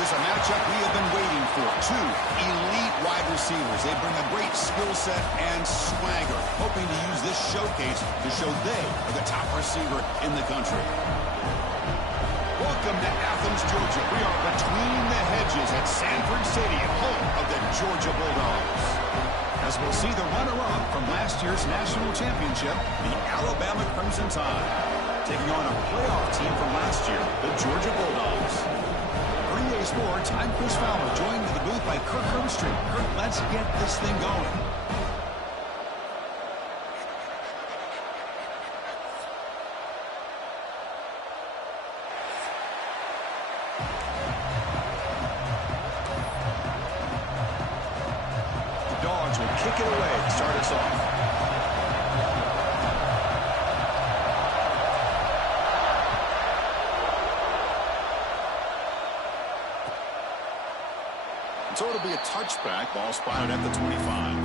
This is a matchup we have been waiting for. Two elite wide receivers. They bring a great skill set and swagger, hoping to use this showcase to show they are the top receiver in the country. Welcome to Athens, Georgia. We are between the hedges at Sanford Stadium, home of the Georgia Bulldogs. As we'll see the runner-up from last year's national championship, the Alabama Crimson Tide, taking on a playoff team from last year, the Georgia Bulldogs. 3A Sports, I'm Chris Fowler, joined to the booth by Kirk Hermstreet. Kirk, let's get this thing going. The Dawgs will kick it away to start us off. So it'll be a touchback. Ball spotted at the 25.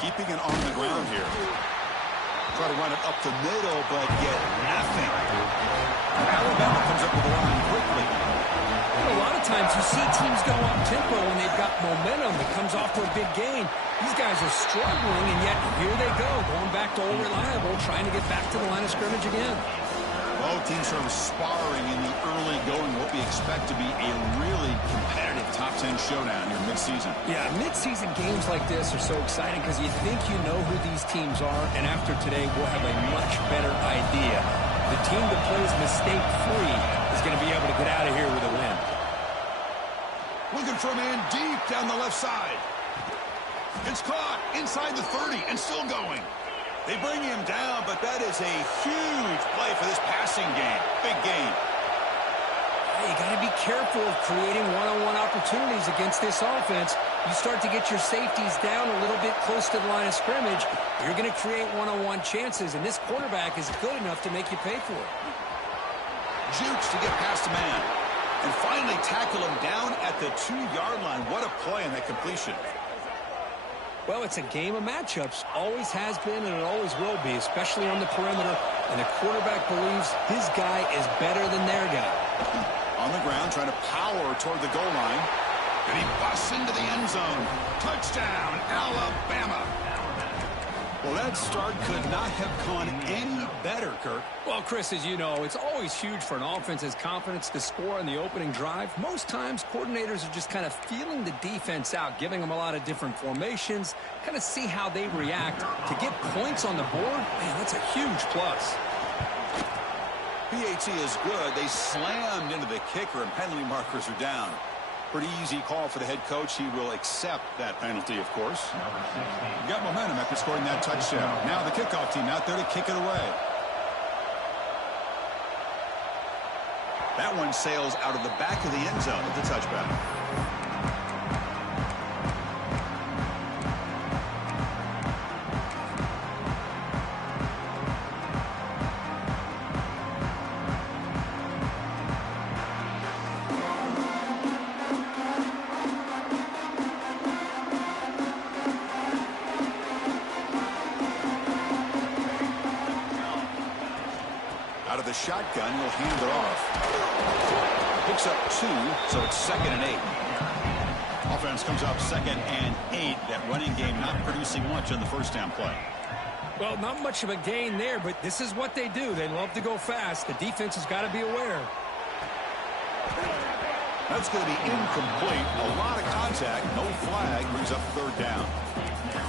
Keeping it on the ground here. Try to run it up the middle, but get nothing. Alabama comes up with the line quickly. A lot of times you see teams go up-tempo when they've got momentum that comes off to a big gain. These guys are struggling, and yet here they go, going back to old reliable, trying to get back to the line of scrimmage again. Both teams sort of sparring in the early going, what we expect to be a really competitive top 10 showdown here mid-season. Yeah, mid-season games like this are so exciting because you think you know who these teams are, and after today we'll have a much better idea. The team that plays mistake-free is going to be able to get out of here with a win. Looking for a man deep down the left side. It's caught inside the 30 and still going. They bring him down, but that is a huge play for this passing game. Big game. You got to be careful of creating one-on-one opportunities against this offense. You start to get your safeties down a little bit close to the line of scrimmage, you're going to create one-on-one chances, and this quarterback is good enough to make you pay for it. Jukes to get past the man. And finally tackle him down at the 2-yard line. What a play on that completion. Well, it's a game of matchups. Always has been, and it always will be, especially on the perimeter. And the quarterback believes his guy is better than their guy. On the ground, trying to power toward the goal line. And he busts into the end zone. Touchdown, Alabama. Well, that start could not have gone any better, Kirk. Well, Chris, as you know, it's always huge for an offense's confidence to score on the opening drive. Most times, coordinators are just kind of feeling the defense out, giving them a lot of different formations, kind of see how they react. To get points on the board, man, that's a huge plus. PAT is good. They slammed into the kicker, and penalty markers are down. Pretty easy call for the head coach. He will accept that penalty, of course. Got momentum after scoring that touchdown. Now the kickoff team out there to kick it away. That one sails out of the back of the end zone with the touchback. Out of the shotgun, he'll hand it off. Picks up 2, so it's 2nd and 8. Offense comes up 2nd and 8. That running game not producing much on the first down play. Well, not much of a gain there, but this is what they do. They love to go fast. The defense has got to be aware. That's going to be incomplete. A lot of contact. No flag. Brings up 3rd down.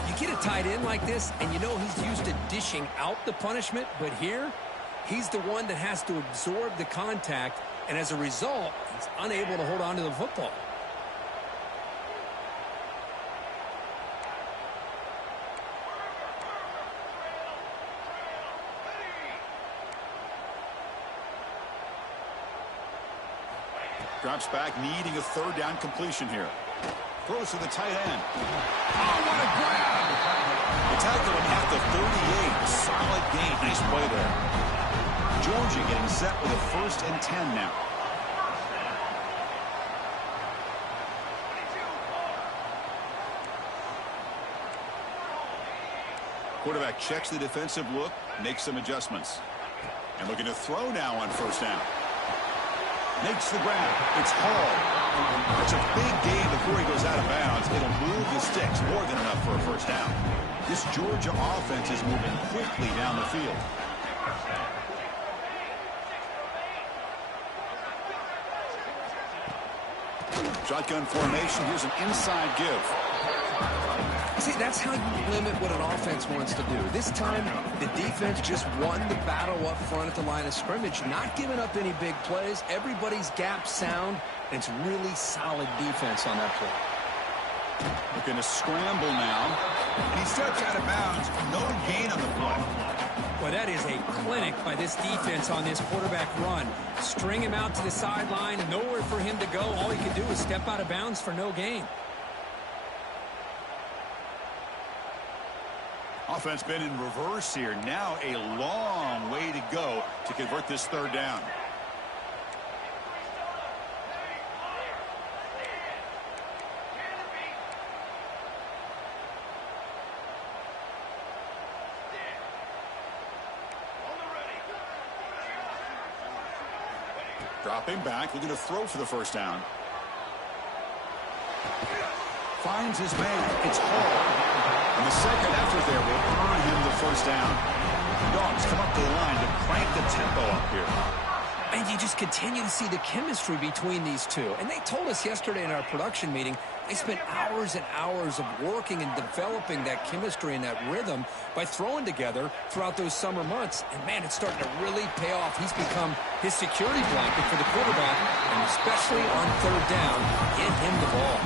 You get a tight end like this, and you know he's used to dishing out the punishment, but here, he's the one that has to absorb the contact, and as a result, he's unable to hold on to the football. Drops back, needing a 3rd down completion here. Throws to the tight end. Oh, what a grab! They tackle him at the 38. Solid gain. Nice play there. Georgia getting set with a 1st and 10 now. Quarterback checks the defensive look, makes some adjustments. And looking to throw now on 1st down. Makes the grab. It's Hall. That's a big gain before he goes out of bounds. It'll move the sticks more than enough for a 1st down. This Georgia offense is moving quickly down the field. Shotgun formation. Here's an inside give. See, that's how you limit what an offense wants to do. This time, the defense just won the battle up front at the line of scrimmage, not giving up any big plays. Everybody's gap sound, and it's really solid defense on that play. Looking to scramble now. And he steps out of bounds. No gain on the play. Well, that is a clinic by this defense on this quarterback run. String him out to the sideline, nowhere for him to go. All he could do is step out of bounds for no gain. Offense been in reverse here. Now a long way to go to convert this 3rd down. Dropping back, looking to throw for the 1st down. Finds his man. It's Hall. And the second effort there will earn him the 1st down. Dawgs come up to the line to crank the tempo up here. And you just continue to see the chemistry between these two. And they told us yesterday in our production meeting, they spent hours and hours of working and developing that chemistry and that rhythm by throwing together throughout those summer months. And, man, it's starting to really pay off. He's become his security blanket for the quarterback, and especially on 3rd down, get him the ball.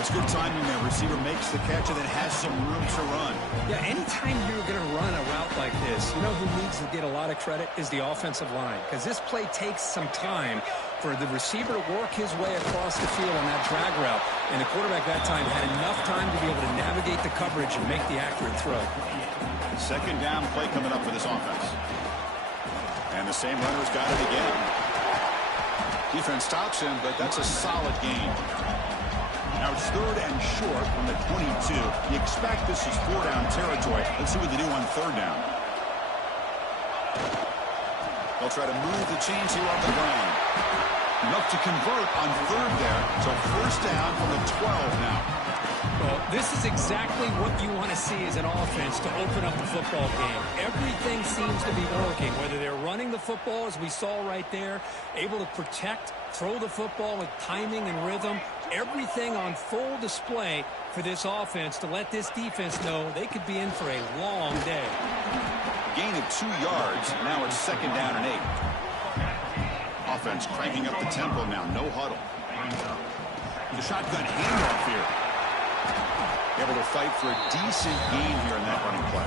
That's good timing there. Receiver makes the catch and then has some room to run. Yeah, anytime you're going to run a route like this, you know who needs to get a lot of credit is the offensive line. Because this play takes some time for the receiver to work his way across the field on that drag route. And the quarterback that time had enough time to be able to navigate the coverage and make the accurate throw. 2nd down play coming up for this offense. And the same runner's got it again. Defense stops him, but that's a solid gain. Now it's 3rd and short from the 22. You expect this is 4-down territory. Let's see what they do on 3rd down. They'll try to move the chains here on the ground. Enough to convert on 3rd there. So 1st down from the 12 now. Well, this is exactly what you want to see as an offense to open up the football game. Everything seems to be working, whether they're running the football, as we saw right there, able to protect, throw the football with timing and rhythm. Everything on full display for this offense to let this defense know they could be in for a long day. Gain of 2 yards. Now it's 2nd down and 8. Offense cranking up the tempo now. No huddle. The shotgun handoff here. Able to fight for a decent gain here in that running play.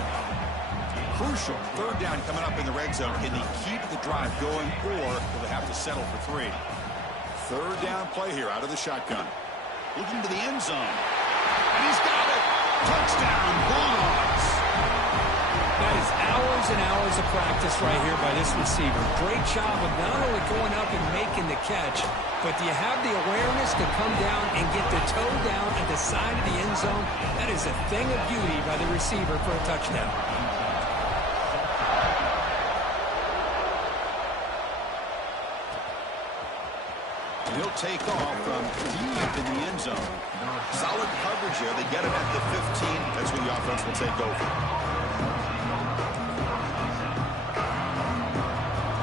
Crucial. 3rd down coming up in the red zone. Can they keep the drive going, or will they have to settle for 3? 3rd down play here out of the shotgun. Looking to the end zone. And he's got it. Touchdown, Bulldogs. That is hours and hours of practice right here by this receiver. Great job of not only going up and making the catch, but do you have the awareness to come down and get the toe down at the side of the end zone? That is a thing of beauty by the receiver for a touchdown. He'll take off from deep in the end zone. Solid coverage here. They get it at the 15. That's where the offense will take over.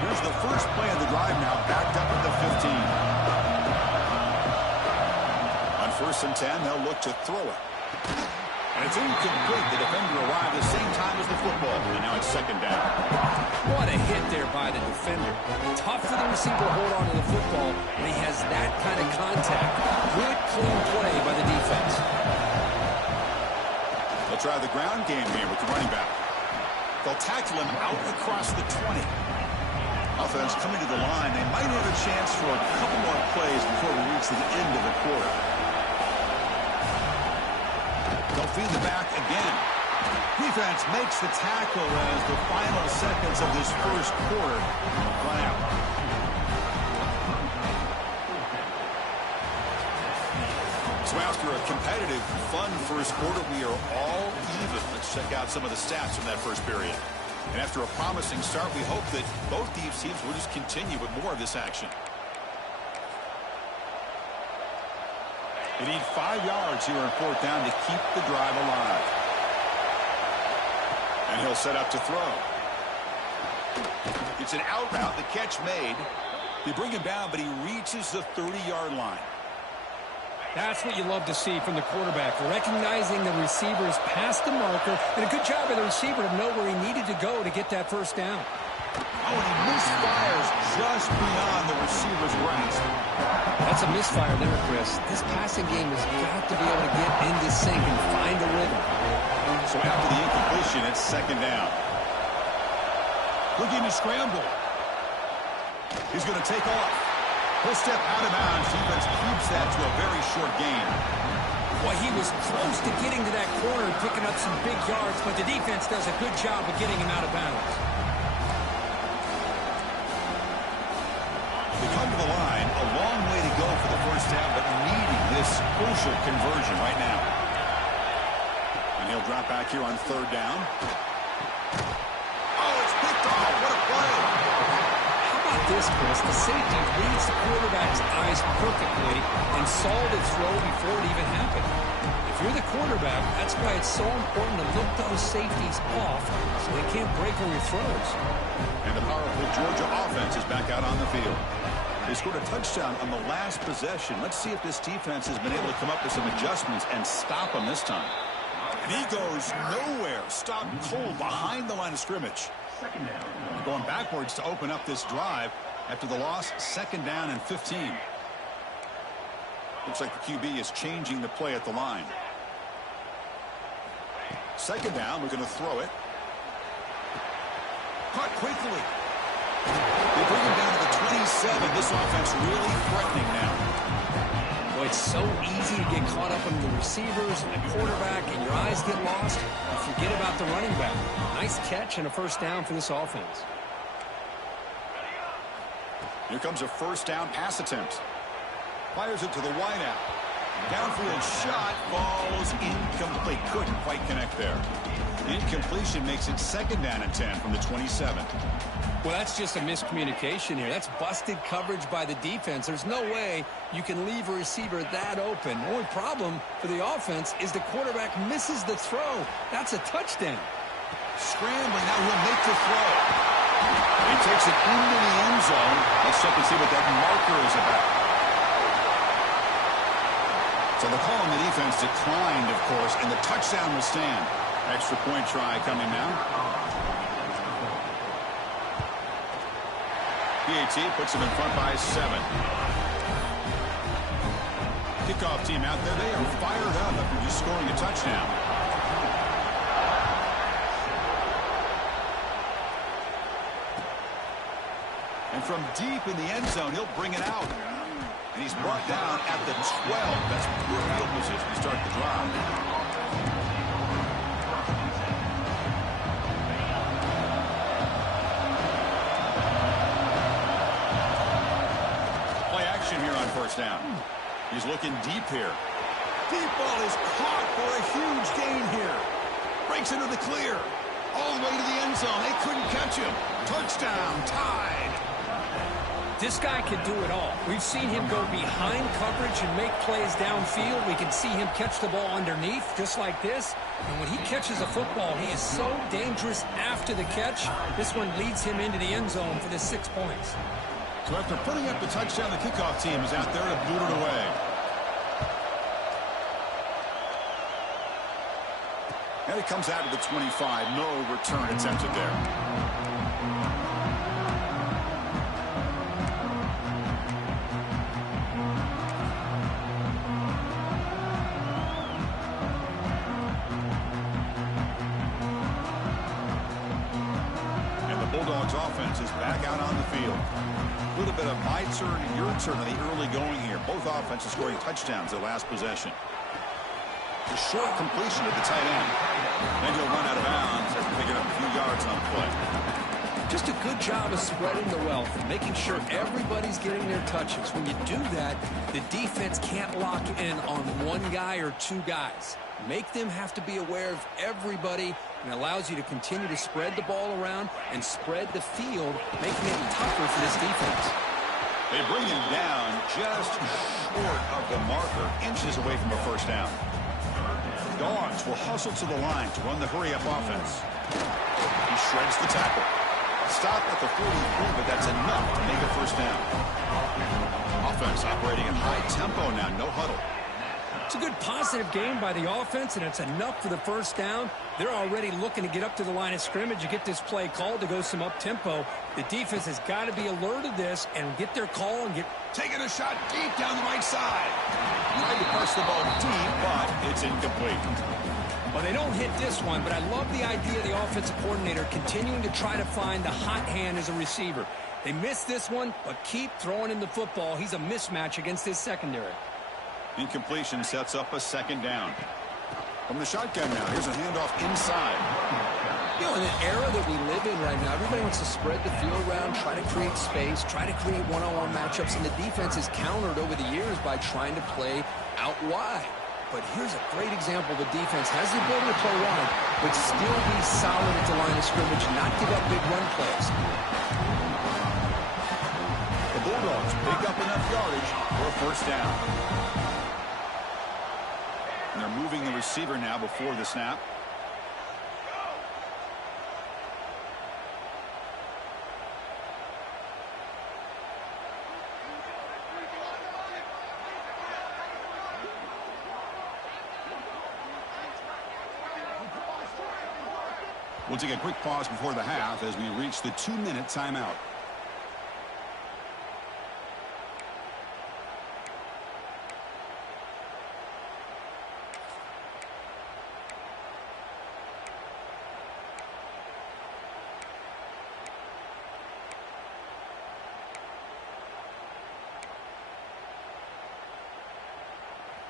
Here's the first play of the drive now, backed up at the 15. On 1st and 10, they'll look to throw it. And it's incomplete. The defender arrived the same time as the football. And now it's 2nd down. What a hit there by the defender. Tough for the receiver to hold on to the football when he has that kind of contact. Good, clean play by the defense. They'll try the ground game here with the running back. They'll tackle him out across the 20. Offense coming to the line. They might have a chance for a couple more plays before we reach the end of the quarter. They'll feed the back again. Defense makes the tackle as the final seconds of this first quarter run out. So after a competitive, fun first quarter, we are all even. Let's check out some of the stats from that first period. And after a promising start, we hope that both these teams will just continue with more of this action. They need 5 yards here on fourth down to keep the drive alive. And he'll set up to throw. It's an out route. The catch made. They bring him down, but he reaches the 30-yard line. That's what you love to see from the quarterback, recognizing the receiver's past the marker, and a good job by the receiver to know where he needed to go to get that first down. Oh, and he misfires just beyond the receiver's grasp. That's a misfire there, Chris. This passing game has got to be able to get into sync and find a rhythm. So after the incompletion, it's second down. Looking to scramble. He's going to take off. He'll step out of bounds. Defense keeps that to a very short gain. Well, he was close to getting to that corner and picking up some big yards, but the defense does a good job of getting him out of bounds. They come to the line. A long way to go for the first down, but needing this crucial conversion right now. And he'll drop back here on third down. Oh, it's picked off. What a play. This, Chris, the safety reads the quarterback's eyes perfectly and saw the throw before it even happened. If you're the quarterback, that's why it's so important to look those safeties off so they can't break on your throws. And the powerful Georgia offense is back out on the field. They scored a touchdown on the last possession. Let's see if this defense has been able to come up with some adjustments and stop them this time. And he goes nowhere. Stopped cold behind the line of scrimmage. Going backwards to open up this drive after the loss, second down and 15. Looks like the QB is changing the play at the line. Second down, we're going to throw it. Caught quickly. They bring him down to the 27. This offense really threatening now. Boy, it's so easy to get caught up in the receivers and the quarterback, and your eyes get lost. You forget about the running back. Nice catch and a first down for this offense. Here comes a first down pass attempt. Fires it to the wideout. Downfield shot falls incomplete. Couldn't quite connect there. Incompletion makes it second down and 10 from the 27. Well, that's just a miscommunication here. That's busted coverage by the defense. There's no way you can leave a receiver that open. The only problem for the offense is the quarterback misses the throw. That's a touchdown. Scrambling, now he'll make the throw. He takes it into the end zone. Let's check and see what that marker is about. So the call on the defense declined, of course, and the touchdown will stand. Extra point try coming now. PAT puts them in front by 7. Kickoff team out there. They are fired up after just scoring a touchdown. And from deep in the end zone, he'll bring it out. And he's brought down at the 12. That's poor field position to start the drive. Here on first down. He's looking deep here. Deep ball is caught for a huge gain here. Breaks into the clear. All the way to the end zone. They couldn't catch him. Touchdown, tied. This guy can do it all. We've seen him go behind coverage and make plays downfield. We can see him catch the ball underneath just like this. And when he catches a football, he is so dangerous after the catch. This one leads him into the end zone for the 6 points. So after putting up the touchdown, the kickoff team is out there to boot it away. And it comes out to the 25. No return attempted there. And the Bulldogs offense is back out on the field. A little bit of my turn, your turn in the early going here. Both offenses scoring touchdowns their last possession. The short completion to the tight end. Then he'll run out of bounds after picking up a few yards on the play. Just a good job of spreading the wealth, making sure everybody's getting their touches. When you do that, the defense can't lock in on one guy or two guys. Make them have to be aware of everybody, and allows you to continue to spread the ball around and spread the field, making it tougher for this defense. They bring him down just short of the marker, inches away from a first down. Dawgs will hustle to the line to run the hurry-up offense. He shreds the tackle. Stop at the 43, but that's enough to make a first down. Offense operating at high tempo now, no huddle. It's a good positive game by the offense, and it's enough for the first down. They're already looking to get up to the line of scrimmage and get this play called to go some up-tempo. The defense has got to be alert of this and get their call and get... Taking a shot deep down the right side. Tried to press the ball deep, but it's incomplete. Well, they don't hit this one, but I love the idea of the offensive coordinator continuing to try to find the hot hand as a receiver. They missed this one, but keep throwing him the football. He's a mismatch against his secondary. Incompletion sets up a second down. From the shotgun now, here's a handoff inside. You know, in the era that we live in right now, everybody wants to spread the field around, try to create space, try to create one-on-one matchups, and the defense has countered over the years by trying to play out wide. But here's a great example. The defense has the ability to play wide, but still be solid at the line of scrimmage, not give up big run plays. The Bulldogs pick up enough yardage for a first down. And they're moving the receiver now before the snap. We'll take a quick pause before the half as we reach the 2-minute timeout.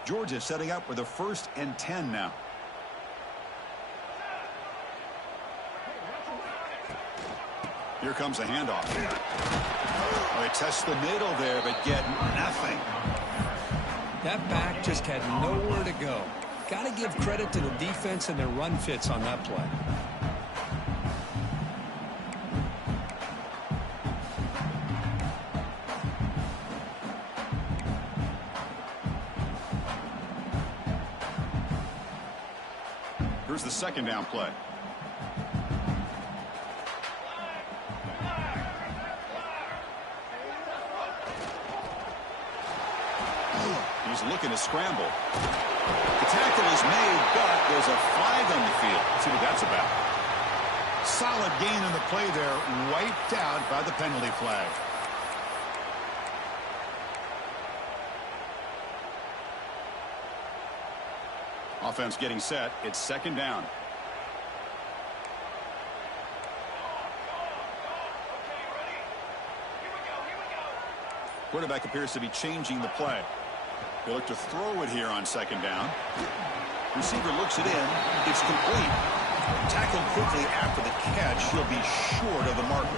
Georgia setting up with a 1st and 10 now. Here comes a handoff. Oh, he tests the middle there, but get nothing. That back just had nowhere to go. Got to give credit to the defense and their run fits on that play. Here's the second down play. He's looking to scramble. The tackle is made, but there's a flag on the field. Let's see what that's about. Solid gain in the play there, wiped out by the penalty flag. Offense getting set. It's second down. Quarterback appears to be changing the play. They look to throw it here on second down. Receiver looks it in. It's complete. Tackled quickly after the catch. He'll be short of the marker.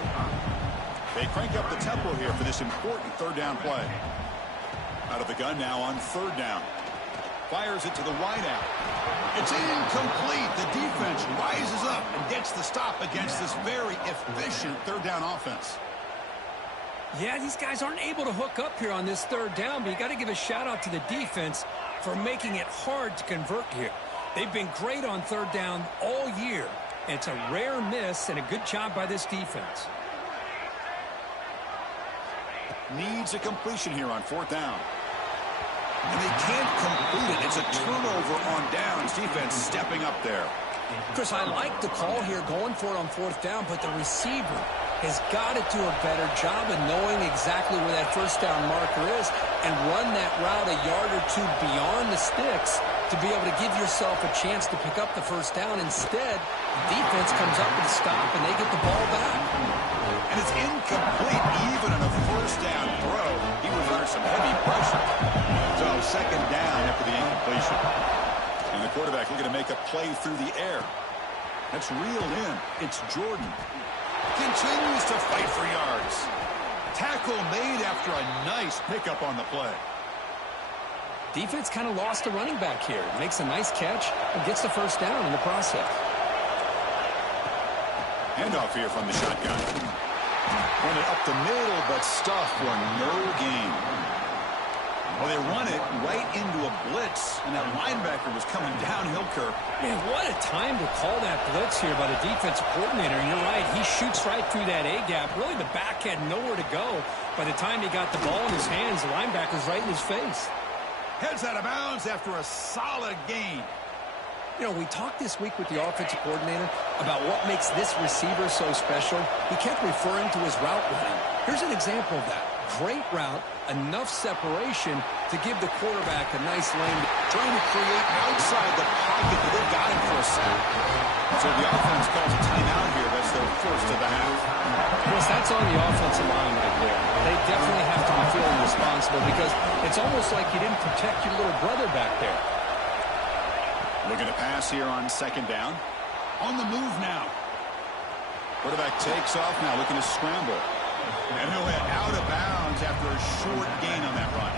They crank up the tempo here for this important third down play. Out of the gun now on third down. Fires it to the wide out. It's incomplete. The defense rises up and gets the stop against this very efficient third down offense. Yeah, these guys aren't able to hook up here on this third down, but you got to give a shout out to the defense for making it hard to convert here. They've been great on third down all year. It's a rare miss and a good job by this defense. Needs a completion here on fourth down. And they can't complete it. It's a turnover on downs. Defense stepping up there. Chris, I like the call here going for it on fourth down, but the receiver has got to do a better job of knowing exactly where that first down marker is and run that route a yard or two beyond the sticks to be able to give yourself a chance to pick up the first down. Instead, the defense comes up with a stop and they get the ball back. And it's incomplete even on a first down throw. He was under some heavy pressure. So second down after the incompletion. And And the quarterback looking to make a play through the air. That's reeled in. It's Jordan. Continues to fight for yards. Tackle made after a nice pickup on the play. Defense kind of lost a running back here. Makes a nice catch and gets the first down in the process. Handoff here from the shotgun. Run it up the middle, but stuffed for no gain. Well, they run it right into a blitz, and that linebacker was coming downhill curve. Man, what a time to call that blitz here by the defensive coordinator. And you're right, he shoots right through that A-gap. Really, the back had nowhere to go. By the time he got the ball in his hands, the linebacker's right in his face. Heads out of bounds after a solid gain. You know, we talked this week with the offensive coordinator about what makes this receiver so special. He kept referring to his route running. Here's an example of that. Great route, enough separation to give the quarterback a nice lane. Trying to create outside the pocket, but they've got him for a sack. So the offense calls a timeout here. That's their first of the half. Chris, that's on the offensive line right there. They definitely have to be feeling responsible because it's almost like you didn't protect your little brother back there. Looking to pass here on second down. On the move now. Quarterback takes off now, looking to scramble. And he'll head out of bounds after a short gain on that run.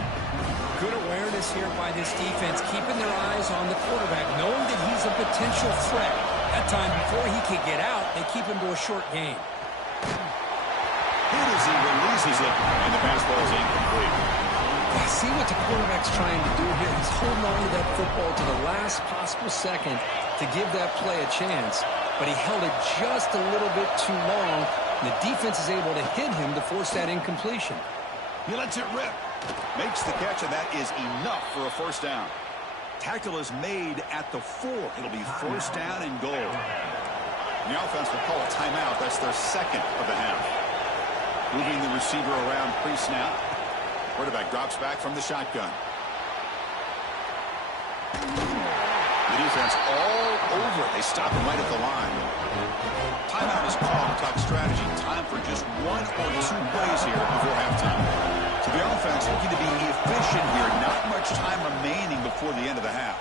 Good awareness here by this defense, keeping their eyes on the quarterback, knowing that he's a potential threat. That time, before he could get out, they keep him to a short gain. Here as he releases it, and the pass ball is incomplete. See what the quarterback's trying to do here. He's holding on to that football to the last possible second to give that play a chance, but he held it just a little bit too long. The defense is able to hit him to force that incompletion. He lets it rip. Makes the catch, and that is enough for a first down. Tackle is made at the 4. It'll be first down and goal. And the offense will call a timeout. That's their second of the half. Moving the receiver around pre-snap. Quarterback drops back from the shotgun. The defense all over it. They stop him right at the line. Timeout is called. Talk strategy. Time for just 1 or 2 plays here before halftime. So the offense looking to be efficient here. Not much time remaining before the end of the half.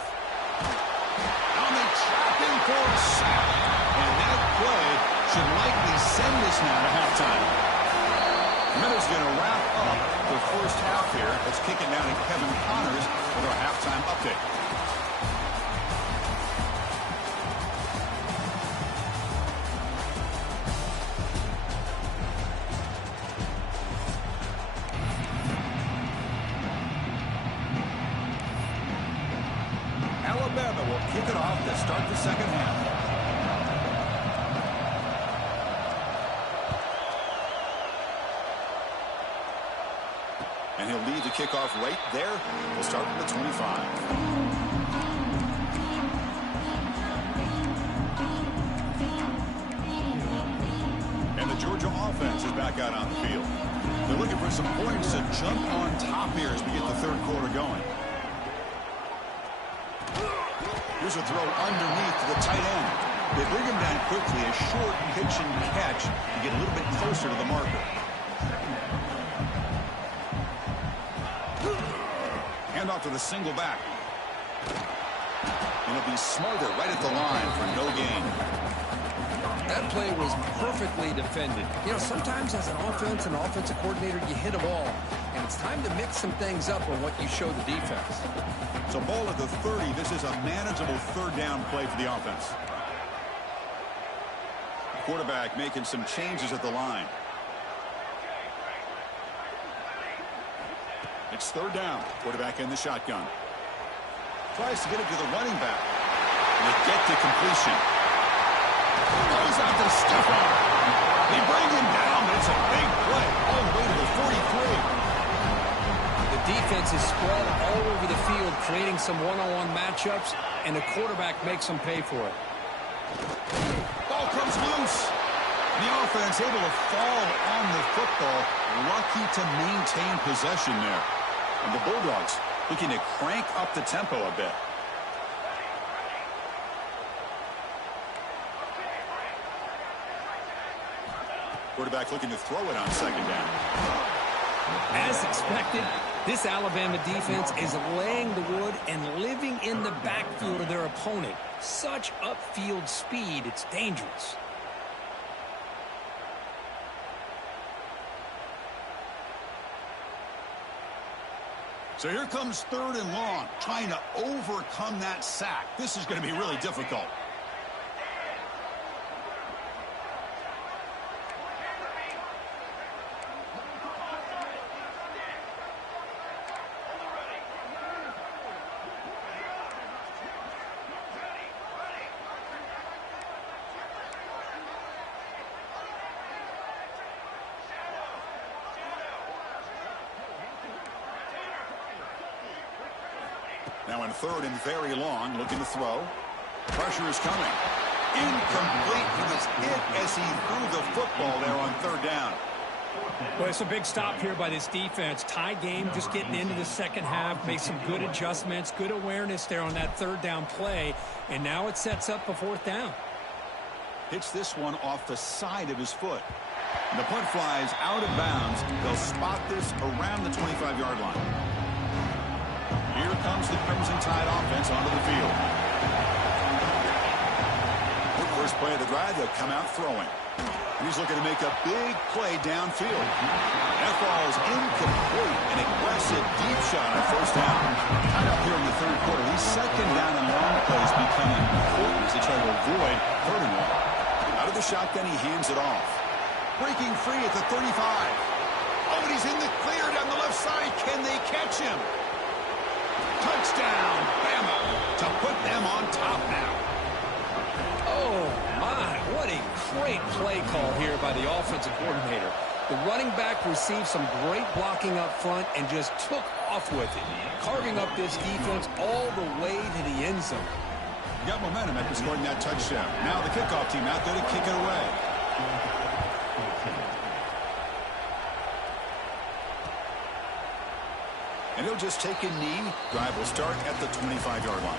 Now they trap him for a sack. And that play should likely send us now to halftime. Miller's going to wrap up the first half here. Let's kick it down to Kevin Connors with our halftime update. Alabama will kick it off to start the second half. And he'll lead the kickoff right there. We'll start with the 25. And the Georgia offense is back out on the field. They're looking for some points to jump on top here as we get the third quarter going. Here's a throw underneath to the tight end. They bring him down quickly. A short pitch and catch to get a little bit closer to the marker. Off to the single back. And it'll be Smarter right at the line for no gain. That play was perfectly defended. You know, sometimes as an offensive coordinator, you hit a ball, and it's time to mix some things up on what you show the defense. So ball at the 30. This is a manageable third down play for the offense. Quarterback making some changes at the line. It's third down. Quarterback in the shotgun. Tries to get it to the running back. And they get to completion. Goes out to Stefan. They bring him down, but it's a big play. All the way to the 43. The defense is spread all over the field, creating some one-on-one matchups, and the quarterback makes them pay for it. Ball comes loose. The offense able to fall on the football. Lucky to maintain possession there. And the Bulldogs looking to crank up the tempo a bit. Quarterback looking to throw it on second down. As expected, This Alabama defense is laying the wood and living in the backfield of their opponent. Such upfield speed, it's dangerous. So here comes 3rd and long, trying to overcome that sack. This is going to be really difficult. Now in 3rd and very long, looking to throw. Pressure is coming. Incomplete. He was hit as he threw the football there on 3rd down. Well, it's a big stop here by this defense. Tie game, just getting into the second half. Made some good adjustments, good awareness there on that 3rd down play. And now it sets up a 4th down. Hits this one off the side of his foot. And the punt flies out of bounds. They'll spot this around the 25-yard line. Here comes the Crimson Tide offense onto the field. The first play of the drive, they'll come out throwing. And he's looking to make a big play downfield. That ball is incomplete. An aggressive deep shot on 1st down. Tied up here in the 3rd quarter. These 2nd down and long plays becoming important as they try to avoid 3rd and long. Out of the shotgun, he hands it off. Breaking free at the 35. Oh, and he's in the clear down the left side. Can they catch him? Touchdown, Bama, to put them on top now. Oh, my. What a great play call here by the offensive coordinator. The running back received some great blocking up front and just took off with it, carving up this defense all the way to the end zone. Got momentum after scoring that touchdown. Now the kickoff team out there to kick it away. And he'll just take a knee. Drive will start at the 25-yard line.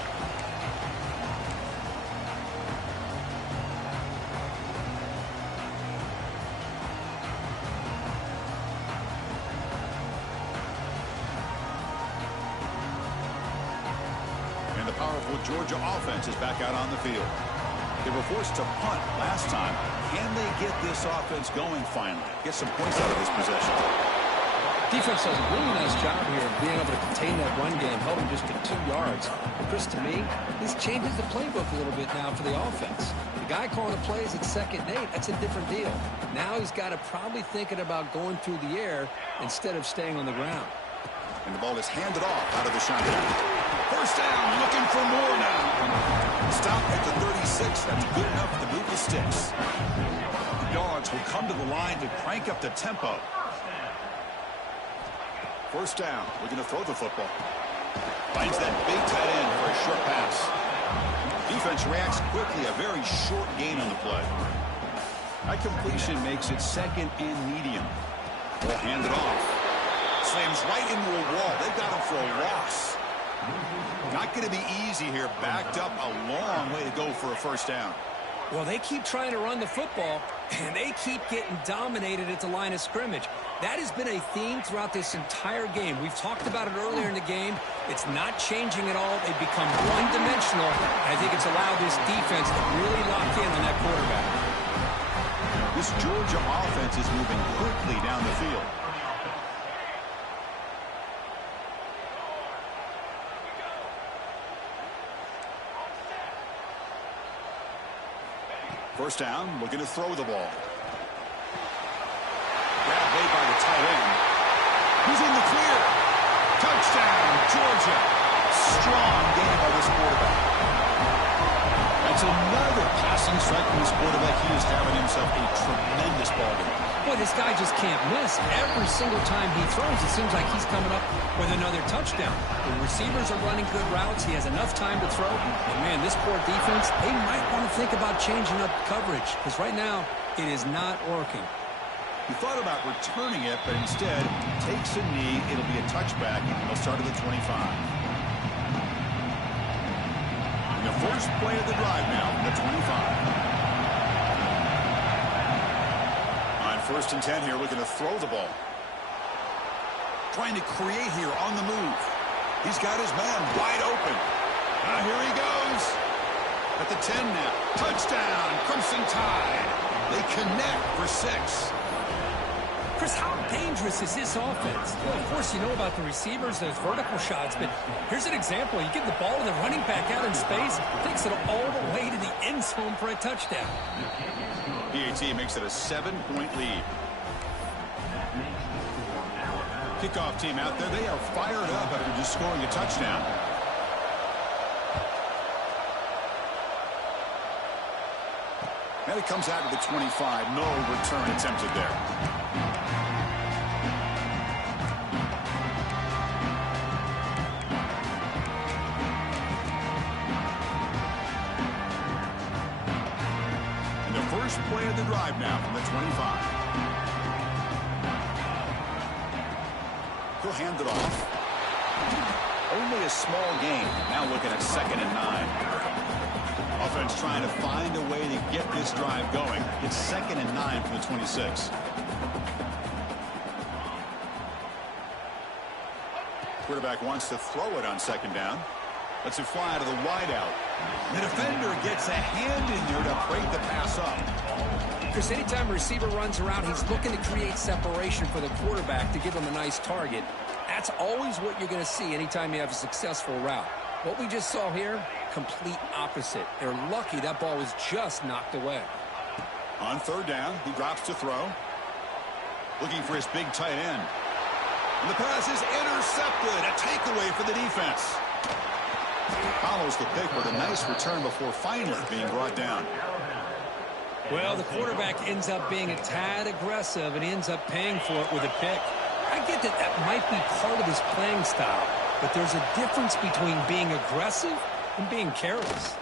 And the powerful Georgia offense is back out on the field. They were forced to punt last time. Can they get this offense going finally? Get some points out of this possession. Defense does a really nice job here of being able to contain that run game, held him just to 2 yards. Chris, to me, this changes the playbook a little bit now for the offense. The guy calling the plays at 2nd and 8, that's a different deal. Now he's got to probably thinking about going through the air instead of staying on the ground. And the ball is handed off out of the shotgun. 1st down, looking for more now. Stop at the 36. That's good enough to move the sticks. The Dawgs will come to the line to crank up the tempo. 1st down, looking to throw the football. Finds that big tight end for a short pass. Defense reacts quickly, a very short gain on the play. That completion makes it 2nd and medium. Will hand it off. Slams right into a wall. They've got him for a loss. Not going to be easy here. Backed up a long way to go for a 1st down. Well, they keep trying to run the football, and they keep getting dominated at the line of scrimmage. That has been a theme throughout this entire game. We've talked about it earlier in the game. It's not changing at all. They've become one-dimensional. I think it's allowed this defense to really lock in on that quarterback. This Georgia offense is moving quickly down the field. First down, looking to throw the ball. Grab made by the tight end. He's in the clear. Touchdown, Georgia. Strong game by this quarterback. That's another passing strike from this quarterback. He is having himself a tremendous ball game. Boy, this guy just can't miss. Every single time he throws, it seems like he's coming up with another touchdown. The receivers are running good routes. He has enough time to throw. And, man, this poor defense, they might want to think about changing up coverage because right now it is not working. He thought about returning it, but instead takes a knee. It'll be a touchback, and he'll start at the 25. And the first play of the drive now, the 25. On 1st and 10 here, looking to throw the ball. trying to create here on the move. He's got his man wide open. Here he goes. At the 10 now. Touchdown, Crimson Tide. They connect for 6. Chris, how dangerous is this offense? Well, of course, you know about the receivers, those vertical shots, but here's an example. You give the ball to the running back out in space, takes it all the way to the end zone for a touchdown. PAT makes it a 7-point lead. Kickoff team out there. They are fired up after just scoring a touchdown. And it comes out to the 25. No return attempted there. First play of the drive now from the 25. He'll hand it off. Only a small gain. Now looking at 2nd and 9. Offense trying to find a way to get this drive going. It's 2nd and 9 from the 26. Quarterback wants to throw it on 2nd down. Lets it fly to the wideout. The defender gets a hand in there to break the pass up. Chris, anytime a receiver runs around, he's looking to create separation for the quarterback to give him a nice target. That's always what you're going to see anytime you have a successful route. What we just saw here, complete opposite. They're lucky that ball was just knocked away. On 3rd down, he drops to throw. Looking for his big tight end. And the pass is intercepted. A takeaway for the defense. Follows the pick with a nice return before finally being brought down. Well, the quarterback ends up being a tad aggressive and he ends up paying for it with a pick. I get that that might be part of his playing style, but there's a difference between being aggressive and being careless.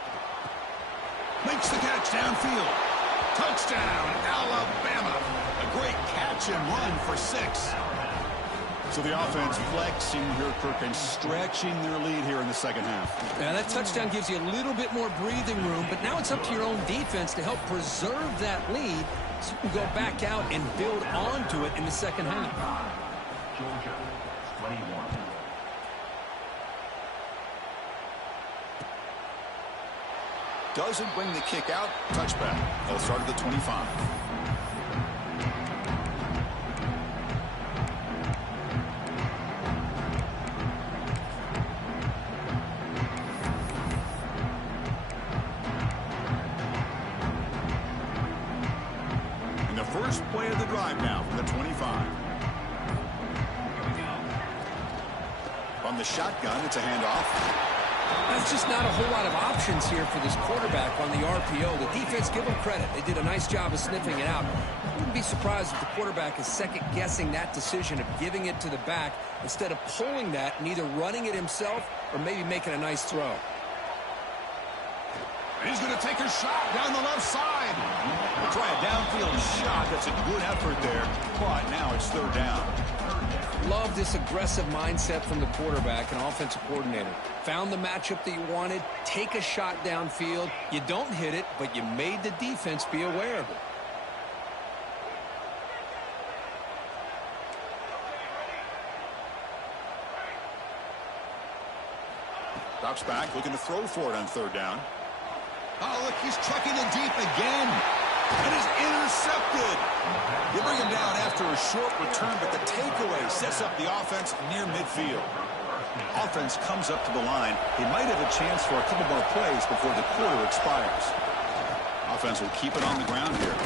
Makes the catch downfield. Touchdown, Alabama. A great catch and run for 6. So the offense flexing here, Kirk, and stretching their lead here in the 2nd half. Now that touchdown gives you a little bit more breathing room, but now it's up to your own defense to help preserve that lead so you can go back out and build onto it in the 2nd half. Georgia, 21. Doesn't bring the kick out. Touchback. They'll start at the 25. First play of the drive now from the 25. From the shotgun, it's a handoff. There's just not a whole lot of options here for this quarterback on the RPO. The defense, give them credit. They did a nice job of sniffing it out. I wouldn't be surprised if the quarterback is second-guessing that decision of giving it to the back instead of pulling that and either running it himself or maybe making a nice throw. He's going to take a shot down the left side. We'll try a downfield shot. That's a good effort there. But now it's 3rd down. Love this aggressive mindset from the quarterback and offensive coordinator. Found the matchup that you wanted. Take a shot downfield. You don't hit it, but you made the defense be aware of it. Drops back, looking to throw for it on 3rd down. Oh, look, he's trucking it deep again. And is intercepted. You bring him down after a short return, but the takeaway sets up the offense near midfield. Offense comes up to the line. He might have a chance for a couple more plays before the quarter expires. Offense will keep it on the ground here.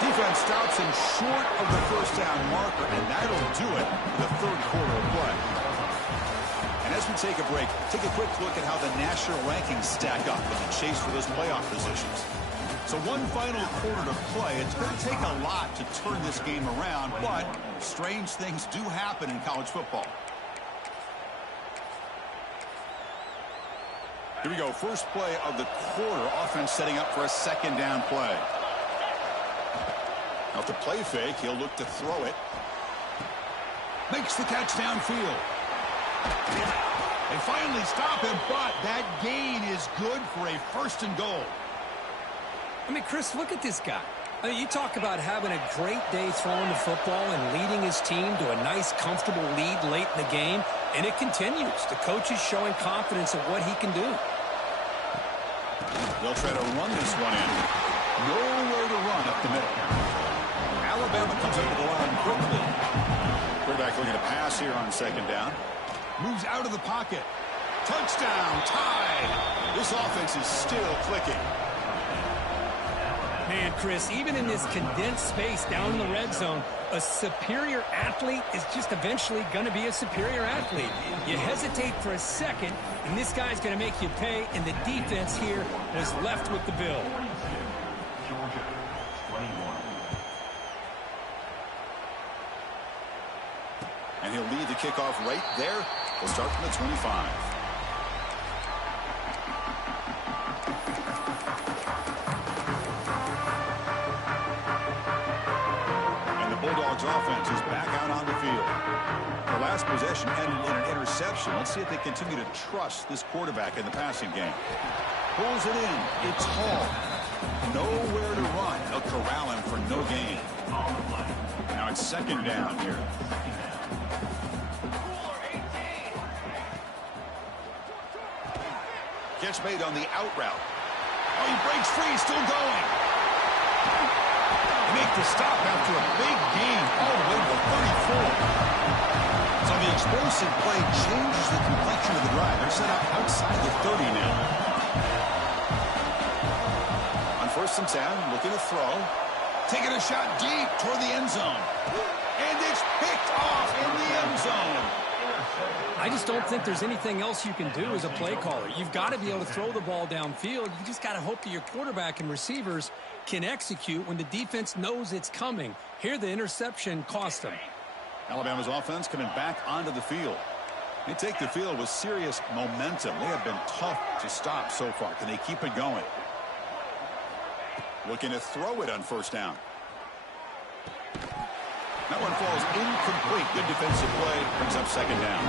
Defense stops him short of the 1st down marker, and that'll do it for the 3rd quarter of play. And as we take a break, take a quick look at how the national rankings stack up in the chase for those playoff positions. So one final quarter to play. It's going to take a lot to turn this game around, but strange things do happen in college football. Here we go. First play of the quarter. Offense setting up for a 2nd down play. Now to play fake, he'll look to throw it. Makes the catch downfield. They finally stop him, but that gain is good for a 1st and goal. I mean, Chris, look at this guy. I mean, you talk about having a great day throwing the football and leading his team to a nice, comfortable lead late in the game, and it continues. The coach is showing confidence of what he can do. They'll try to run this one in. Nowhere to run up the middle. Alabama comes up to the line quickly. Quarterback looking to pass here on second down. Moves out of the pocket. Touchdown, tied. This offense is still clicking. Man, Chris, even in this condensed space down in the red zone, a superior athlete is just eventually going to be a superior athlete. You hesitate for a second, and this guy's going to make you pay, and the defense here was left with the bill. Georgia, 21. And he'll lead the kickoff right there. We'll start from the 25. Bulldogs offense is back out on the field. The last possession ended in an interception. Let's see if they continue to trust this quarterback in the passing game. Pulls it in. It's Hall. Nowhere to run. They'll corral him for no gain. Now it's second down here. Catch made on the out route. Oh, he breaks free. Still going. Make the stop after a big gain all the way to 34. So the explosive play changes the complexion of the drive. They're set up outside the 30 now. On 1st and 10, looking to throw. Taking a shot deep toward the end zone. And it's picked off in the end zone. I just don't think there's anything else you can do as a play caller. You've got to be able to throw the ball downfield. You just got to hope that your quarterback and receivers can execute when the defense knows it's coming. Here, the interception cost them. Alabama's offense coming back onto the field. They take the field with serious momentum. They have been tough to stop so far. Can they keep it going? Looking to throw it on 1st down. That one falls incomplete. Good defensive play. Brings up 2nd down.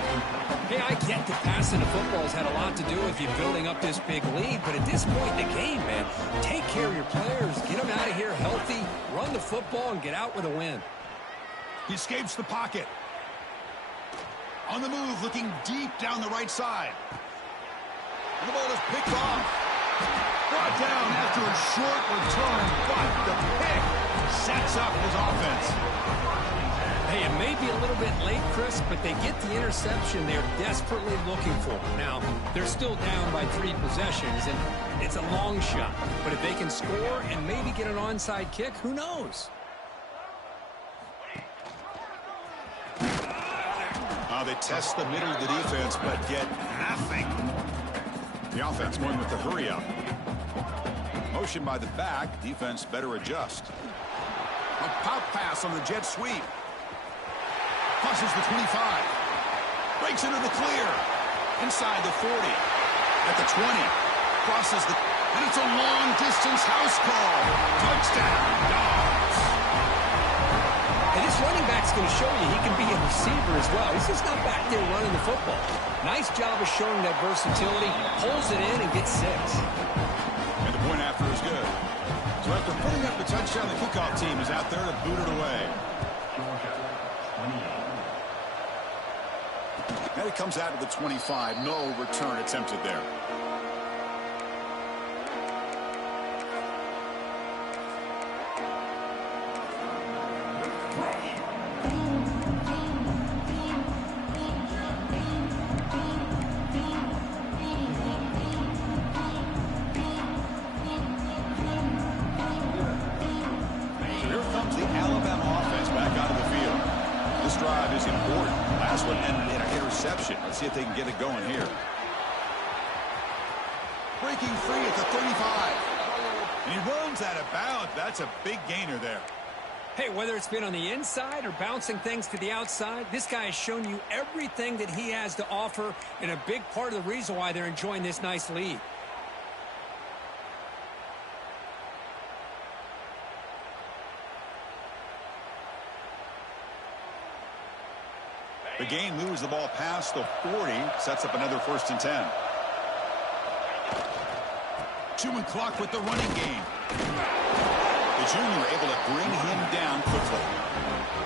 Hey, I get that passing the football's had a lot to do with you building up this big lead, but at this point in the game, man, take care of your players. Get them out of here healthy, run the football, and get out with a win. He escapes the pocket. On the move, looking deep down the right side. And the ball is picked off. Brought down after a short return, but the pick sets up his offense. Hey, it may be a little bit late, Chris, but they get the interception they're desperately looking for. Now, they're still down by 3 possessions, and it's a long shot. But if they can score and maybe get an onside kick, who knows? They test the middle of the defense, but get nothing. The offense going with the hurry up. Motion by the back. Defense better adjust. A pop pass on the jet sweep. Crosses the 25. Breaks into the clear. Inside the 40. At the 20. Crosses the... And it's a long-distance house call. Touchdown, Dawgs. And this running back's going to show you he can be a receiver as well. He's just not back there running the football. Nice job of showing that versatility. Pulls it in and gets 6. And the point after is good. So after putting up the touchdown, the kickoff team is out there to boot it away. Georgia, 28. And it comes out of the 25. No return attempted there. Let's see if they can get it going here. Breaking free at the 35. And he runs out of bounds. That's a big gainer there. Hey, whether it's been on the inside or bouncing things to the outside, this guy has shown you everything that he has to offer, and a big part of the reason why they're enjoying this nice lead. The game moves the ball past the 40, sets up another 1st and 10. Chewing clock with the running game. The junior able to bring him down quickly.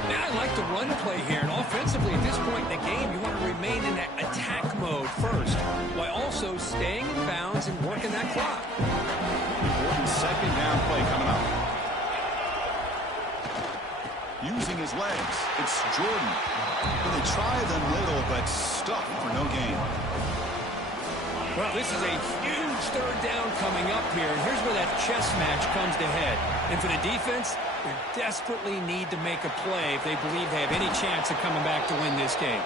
Now I like the run play here, and offensively at this point in the game, you want to remain in that attack mode first, while also staying in bounds and working that clock. Important second down play coming up. Using his legs, it's Jordan. They try them little, but stuck for no gain. Well, this is a huge third down coming up here, and here's where that chess match comes to head. And for the defense, they desperately need to make a play if they believe they have any chance of coming back to win this game.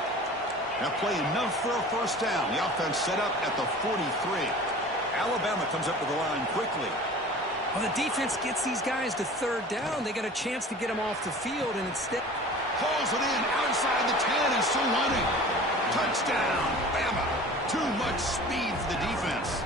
Now play enough for a first down. The offense set up at the 43. Alabama comes up to the line quickly. Well, the defense gets these guys to third down. They got a chance to get them off the field, and instead Hauls it in outside the 10 and still running. Touchdown, Bama. Too much speed for the defense.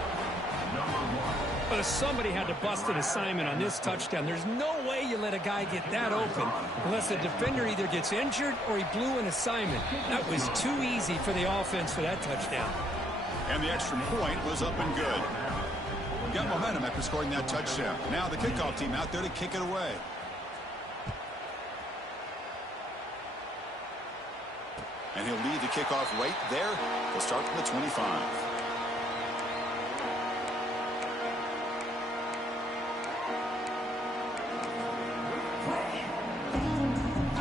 But somebody had to bust an assignment on this touchdown. There's no way you let a guy get that open unless the defender either gets injured or he blew an assignment. That was too easy for the offense for that touchdown. And the extra point was up and good. Got momentum after scoring that touchdown. Now the kickoff team out there to kick it away. And he'll lead the kickoff right there. He'll start from the 25.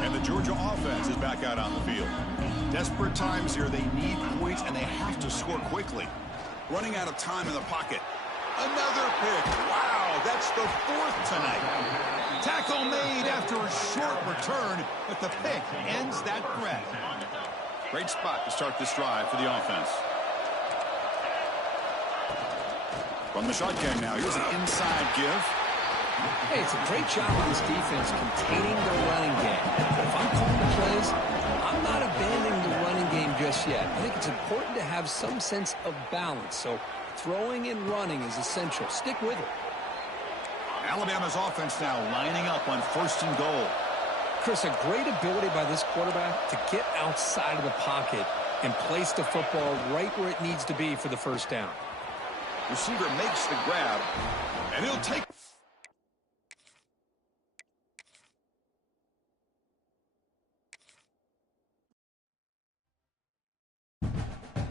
And the Georgia offense is back out on the field. Desperate times here. They need points, and they have to score quickly. Running out of time in the pocket. Another pick. Wow, that's the fourth tonight. Tackle made after a short return, but the pick ends that threat. Great spot to start this drive for the offense. From the shotgun now, here's an inside give. Hey, it's a great job of this defense containing their running game. But if I'm calling the plays, I'm not abandoning the running game just yet. I think it's important to have some sense of balance. So throwing and running is essential. Stick with it. Alabama's offense now lining up on 1st and goal. Chris, a great ability by this quarterback to get outside of the pocket and place the football right where it needs to be for the first down. Receiver makes the grab, and he'll take